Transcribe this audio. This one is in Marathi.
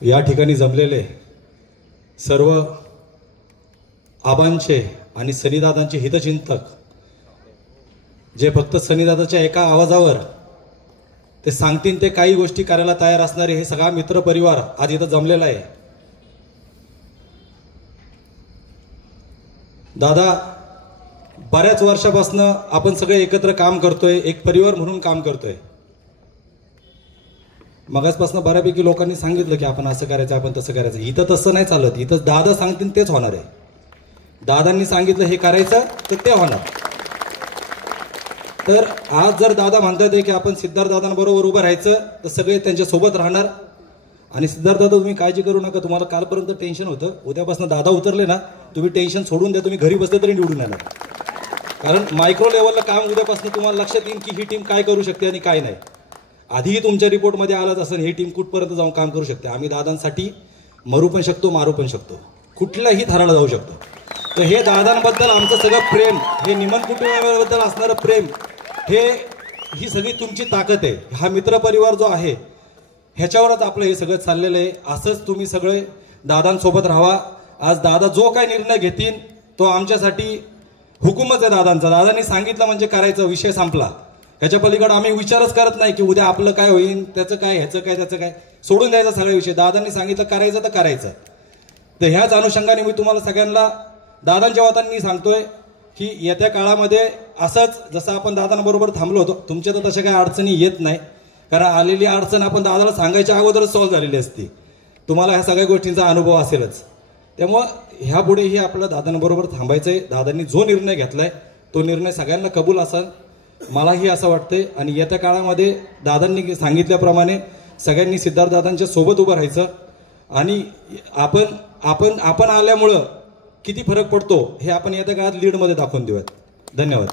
या ठिकाणी जमलेले सर्व आबांचे आणि सनीदादांचे हितचिंतक जे फक्त सनीदादाच्या एका आवाजावर ते सांगतील ते काही गोष्टी करायला तयार असणारे हे सगळा मित्र परिवार आज इथं जमलेला आहे। दादा बऱ्याच वर्षापासून आपण सगळे एकत्र काम करतोय, एक परिवार म्हणून काम करतोय। मगासपासून बऱ्यापैकी लोकांनी सांगितलं की आपण असं करायचं, आपण तसं करायचं। इथं तसं नाही चालत, इथं दादा सांगतील तेच होणार आहे। दादांनी सांगितलं हे करायचं तर ते होणार। तर आज जर दादा म्हणतात की आपण सिद्धार्थ दादांबरोबर उभं राहायचं तर सगळे त्यांच्या सोबत राहणार। आणि सिद्धार्थ दादा तुम्ही काळजी करू नका, तुम्हाला कालपर्यंत टेन्शन होतं, उद्यापासून दादा उतरले ना तुम्ही टेन्शन सोडून द्या, तुम्ही घरी बसले तरी निवडून येणार। कारण मायक्रो लेवलला काम उद्यापासून तुम्हाला लक्षात येईल की ही टीम काय करू शकते आणि काय नाही। आधीही तुमच्या रिपोर्टमध्ये आलाच असेल ही टीम कुठपर्यंत जाऊन काम करू शकते। आम्ही दादांसाठी मरू पण शकतो, मारू पण शकतो, कुठल्याही थराला जाऊ शकतो। तर हे दादांबद्दल आमचं सगळं प्रेम, हे निमन कुटुंबाबद्दल असणारं प्रेम, ही सगळी तुमची ताकद आहे। हा मित्र परिवार जो आहे ह्याच्यावरच आपलं हे सगळं चाललेलं आहे। असंच तुम्ही सगळे दादांसोबत राहावा। आज दादा जो काय निर्णय घेतील तो आमच्यासाठी हुकूमच आहे दादांचा। दादांनी सांगितलं म्हणजे करायचं, विषय संपला। ह्याच्या पलीकडे आम्ही विचारच करत नाही की उद्या आपलं काय होईल, त्याचं काय, ह्याचं काय, त्याचं काय, सोडून द्यायचा सगळे विषय। दादांनी सांगितलं करायचं तर करायचं। तर ह्याच अनुषंगाने मी तुम्हाला सगळ्यांना दादांच्या वतीने सांगतोय की येत्या काळामध्ये असंच जसं आपण दादांबरोबर थांबलो होतो, तुमच्या तर तशा काही अडचणी येत नाही, कारण आलेली अडचण आपण दादाला सांगायच्या अगोदरच सॉल्व्ह झालेली असती। तुम्हाला ह्या सगळ्या गोष्टींचा अनुभव असेलच। त्यामुळं ह्यापुढेही आपलं दादांबरोबर थांबायचंय। दादांनी जो निर्णय घेतलाय तो निर्णय सगळ्यांना कबूल असेल, मलाही असं वाटतंय। आणि येत्या काळामध्ये दादांनी सांगितल्याप्रमाणे सगळ्यांनी सिद्धार्थ दादांच्या सोबत उभं राहायचं। आणि आपण आल्यामुळं किती फरक पडतो हे आपण येत्या काळात लीडमध्ये दाखवून देऊयात। धन्यवाद।